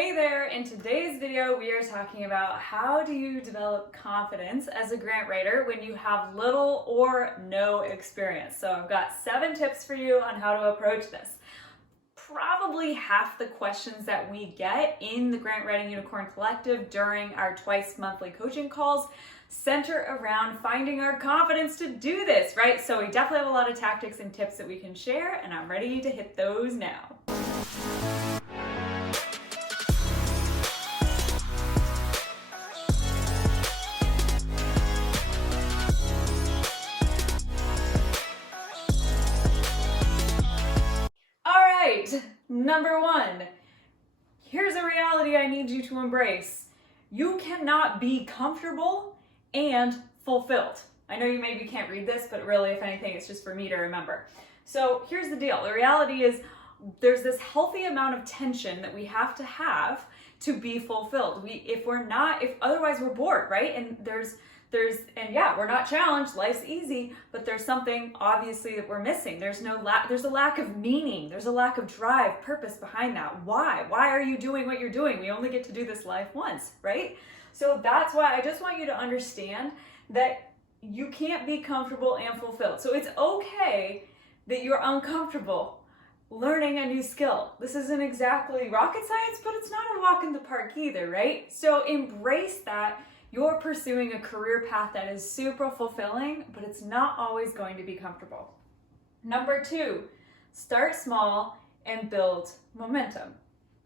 Hey there, in today's video we are talking about how do you develop confidence as a grant writer when you have little or no experience. So I've got 7 tips for you on how to approach this. Probably half the questions that we get in the Grant Writing Unicorn Collective during our twice monthly coaching calls center around finding our confidence to do this, right? So we definitely have a lot of tactics and tips that we can share, and I'm ready to hit those now. Number 1, here's a reality I need you to embrace. You cannot be comfortable and fulfilled. I know you maybe can't read this, but really, if anything, it's just for me to remember. So here's the deal. The reality is there's this healthy amount of tension that we have to be fulfilled. If otherwise we're bored, right? And we're not challenged, life's easy, but there's something obviously that we're missing. There's a lack of meaning. There's a lack of drive, purpose behind that. Why are you doing what you're doing? We only get to do this life once, right? So that's why I just want you to understand that you can't be comfortable and fulfilled. So it's okay that you're uncomfortable learning a new skill. This isn't exactly rocket science, but it's not a walk in the park either, right? So embrace that. You're pursuing a career path that is super fulfilling, but it's not always going to be comfortable. Number 2, start small and build momentum,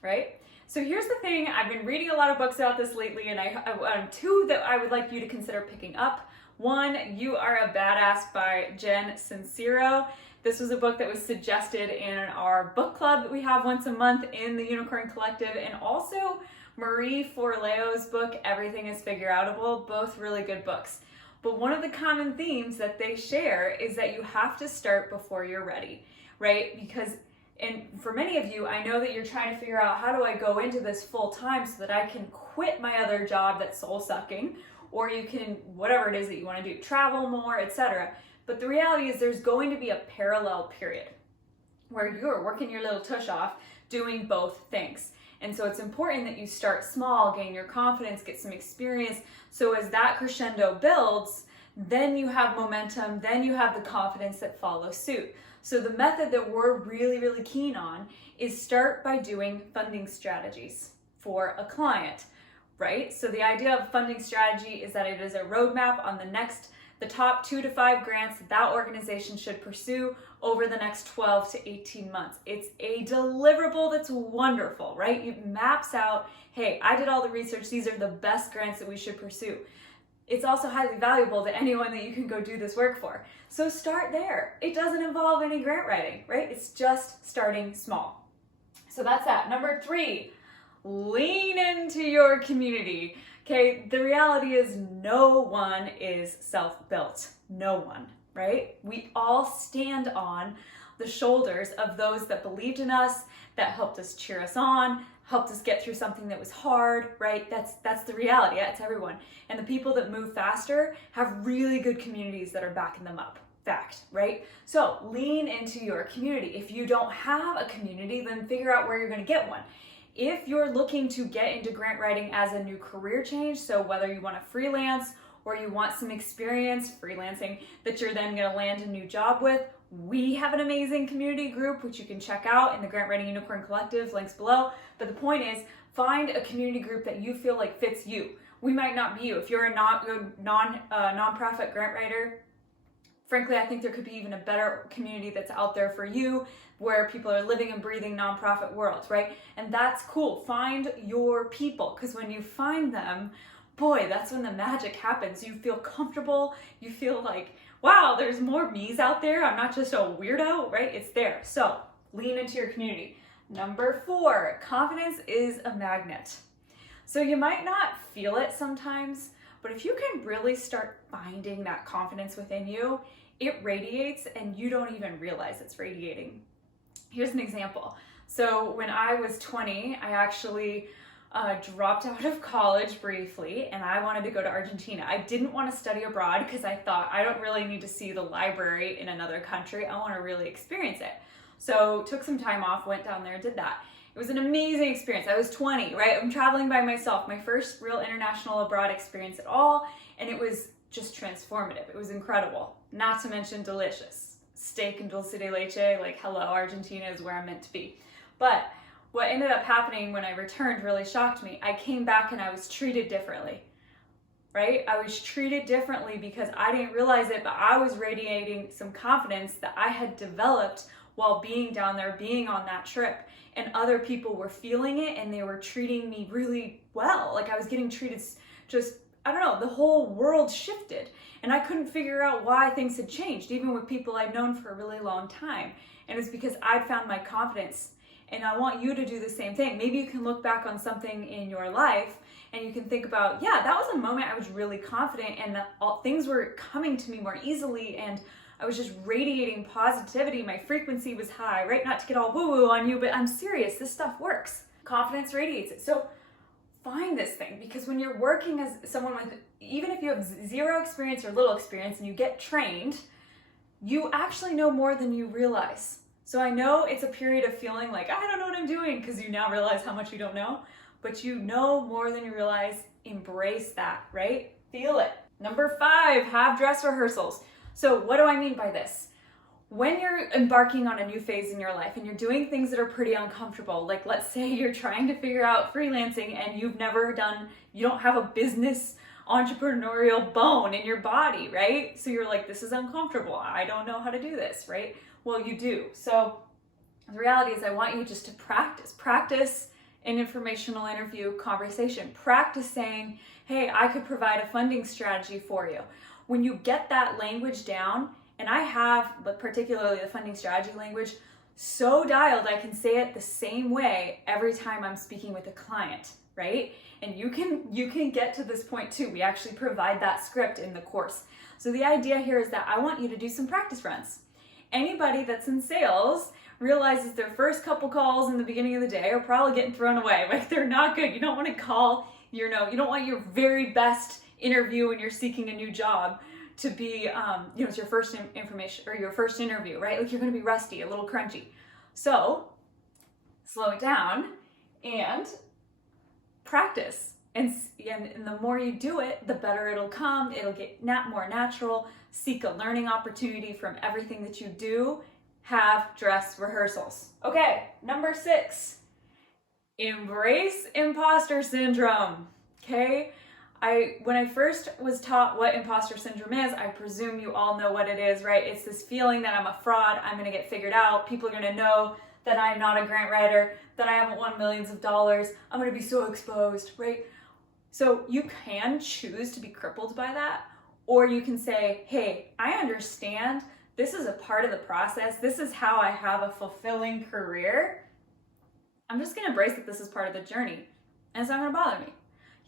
right? So here's the thing, I've been reading a lot of books about this lately, and I 2 that I would like you to consider picking up. 1, You Are a Badass by Jen Sincero. This was a book that was suggested in our book club that we have once a month in the Unicorn Collective, and also Marie Forleo's book, Everything is Figureoutable, both really good books. But one of the common themes that they share is that you have to start before you're ready, right? And for many of you, I know that you're trying to figure out, how do I go into this full time so that I can quit my other job that's soul sucking, or you can, whatever it is that you want to do, travel more, etc. But the reality is there's going to be a parallel period where you're working your little tush off doing both things. And so it's important that you start small, gain your confidence, get some experience. So as that crescendo builds, then you have momentum, then you have the confidence that follows suit. So the method that we're really, really keen on is start by doing funding strategies for a client, right? So the idea of funding strategy is that it is a roadmap on the top 2 to 5 grants that organization should pursue over the next 12 to 18 months. It's a deliverable that's wonderful, right? It maps out, hey, I did all the research, these are the best grants that we should pursue. It's also highly valuable to anyone that you can go do this work for. So start there. It doesn't involve any grant writing, right? It's just starting small. So that's that. Number 3, lean into your community. Okay, the reality is no one is self-built. No one, right? We all stand on the shoulders of those that believed in us, that helped us cheer us on, helped us get through something that was hard, right? That's the reality. That's everyone. And the people that move faster have really good communities that are backing them up. Fact, right? So lean into your community. If you don't have a community, then figure out where you're going to get one. If you're looking to get into grant writing as a new career change, so whether you want to freelance or you want some experience freelancing that you're then going to land a new job with, we have an amazing community group which you can check out in the Grant Writing Unicorn Collective, links below. But the point is, find a community group that you feel like fits you. We might not be you. If you're a nonprofit grant writer, frankly, I think there could be even a better community that's out there for you, where people are living and breathing nonprofit worlds, right? And that's cool. Find your people, because when you find them, boy, that's when the magic happens. You feel comfortable. You feel like, wow, there's more me's out there. I'm not just a weirdo, right? It's there. So lean into your community. Number 4, confidence is a magnet. So you might not feel it sometimes, but if you can really start finding that confidence within you, it radiates and you don't even realize it's radiating. Here's an example. So when I was 20, I actually dropped out of college briefly, and I wanted to go to Argentina. I didn't want to study abroad because I thought I don't really need to see the library in another country. I want to really experience it. So took some time off, went down there, did that. It was an amazing experience. I was 20, right? I'm traveling by myself, my first real international abroad experience at all, and it was just transformative. It was incredible, not to mention delicious. Steak and dulce de leche, like hello, Argentina is where I'm meant to be. But what ended up happening when I returned really shocked me. I came back and I was treated differently, right? I was treated differently because I didn't realize it, but I was radiating some confidence that I had developed while being down there, being on that trip. And other people were feeling it and they were treating me really well. Like I was getting treated just, I don't know, the whole world shifted. And I couldn't figure out why things had changed, even with people I'd known for a really long time. And it's because I'd found my confidence. And I want you to do the same thing. Maybe you can look back on something in your life and you can think about, yeah, that was a moment I was really confident and things were coming to me more easily and I was just radiating positivity. My frequency was high, right? Not to get all woo-woo on you, but I'm serious. This stuff works. Confidence radiates it. So find this thing, because when you're working as someone with, even if you have zero experience or little experience and you get trained, you actually know more than you realize. So I know it's a period of feeling like, I don't know what I'm doing, because you now realize how much you don't know, but you know more than you realize. Embrace that, right? Feel it. Number 5, have dress rehearsals. So what do I mean by this? When you're embarking on a new phase in your life and you're doing things that are pretty uncomfortable, like let's say you're trying to figure out freelancing and you don't have a business entrepreneurial bone in your body, right? So you're like, this is uncomfortable. I don't know how to do this, right? Well, you do. So the reality is I want you just to practice an informational interview conversation. Practice saying, hey, I could provide a funding strategy for you. When you get that language down, and I have, but particularly the funding strategy language, so dialed I can say it the same way every time I'm speaking with a client, right? And you can get to this point too. We actually provide that script in the course. So the idea here is that I want you to do some practice runs. Anybody that's in sales realizes their first couple calls in the beginning of the day are probably getting thrown away. Like they're not good. You don't want to call, you don't want your very best interview when you're seeking a new job to be, it's your first information or your first interview, right? Like you're going to be rusty, a little crunchy. So slow it down and practice. And the more you do it, the better it'll come. It'll get more natural. Seek a learning opportunity from everything that you do. Have dress rehearsals. Okay, number 6, embrace imposter syndrome. Okay, when I first was taught what imposter syndrome is, I presume you all know what it is, right? It's this feeling that I'm a fraud, I'm gonna get figured out, people are gonna know that I'm not a grant writer, that I haven't won millions of dollars, I'm gonna be so exposed, right? So you can choose to be crippled by that, or you can say, hey, I understand this is a part of the process, this is how I have a fulfilling career. I'm just gonna embrace that this is part of the journey, and it's not gonna bother me.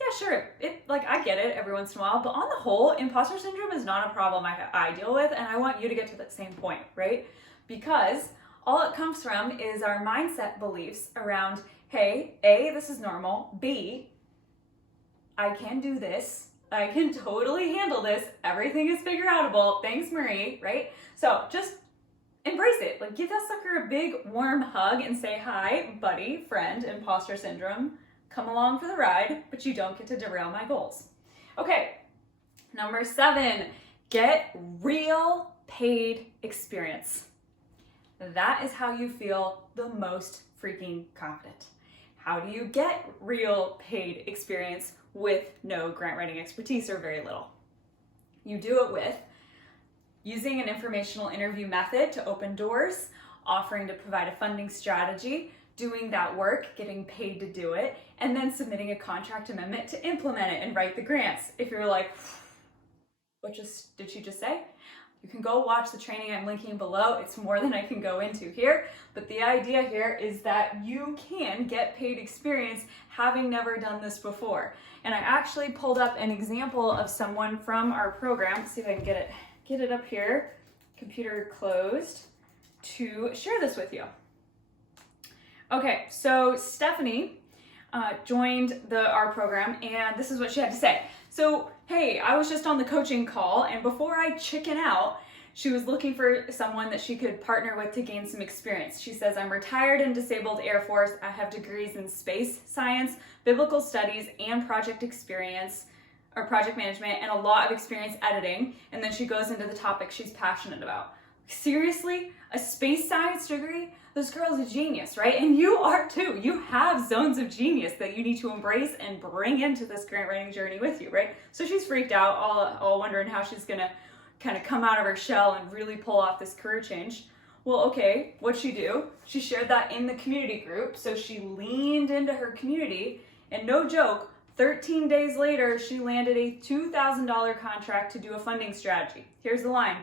Yeah, sure, I get it every once in a while, but on the whole, imposter syndrome is not a problem I deal with, and I want you to get to that same point, right? Because all it comes from is our mindset beliefs around, hey, A, this is normal, B, I can do this, I can totally handle this, everything is figureoutable, thanks Marie, right? So just embrace it, like give that sucker a big warm hug and say, hi, buddy, friend, imposter syndrome, come along for the ride, but you don't get to derail my goals. Okay, number 7, get real paid experience. That is how you feel the most freaking confident. How do you get real paid experience with no grant writing expertise or very little? You do it with using an informational interview method to open doors, offering to provide a funding strategy, doing that work, getting paid to do it, and then submitting a contract amendment to implement it and write the grants. If you're like, what did she just say? You can go watch the training I'm linking below. It's more than I can go into here, but the idea here is that you can get paid experience having never done this before. And I actually pulled up an example of someone from our program. Let's see if I can get it up here, computer closed, to share this with you. Okay, so Stephanie joined our program, and this is what she had to say. So, hey, I was just on the coaching call, and before I chicken out, She was looking for someone that she could partner with to gain some experience. She says, I'm retired and disabled Air Force. I have degrees in space science, biblical studies, and project experience, or project management, and a lot of experience editing. And then she goes into the topic she's passionate about. Seriously? A space science degree? This girl's a genius, right? And you are too. You have zones of genius that you need to embrace and bring into this grant writing journey with you, right? So she's freaked out, all wondering how she's gonna kind of come out of her shell and really pull off this career change. Well, okay, what'd she do? She shared that in the community group. So she leaned into her community, and no joke, 13 days later, she landed a $2,000 contract to do a funding strategy. Here's the line.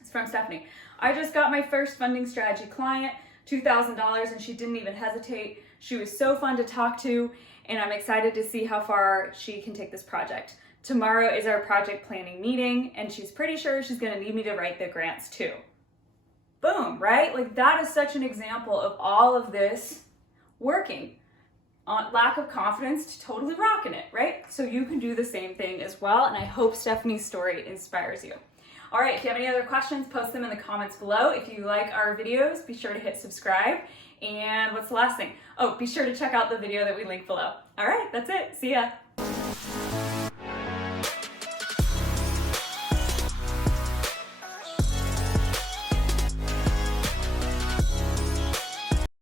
It's from Stephanie. I just got my first funding strategy client, $2,000, and she didn't even hesitate. She was so fun to talk to, and I'm excited to see how far she can take this project. Tomorrow is our project planning meeting, and she's pretty sure she's gonna need me to write the grants too. Boom, right? Like, that is such an example of all of this working. On lack of confidence to totally rocking it, right? So you can do the same thing as well, and I hope Stephanie's story inspires you. All right, if you have any other questions, post them in the comments below. If you like our videos, be sure to hit subscribe. And what's the last thing? Oh, be sure to check out the video that we link below. All right, that's it. See ya.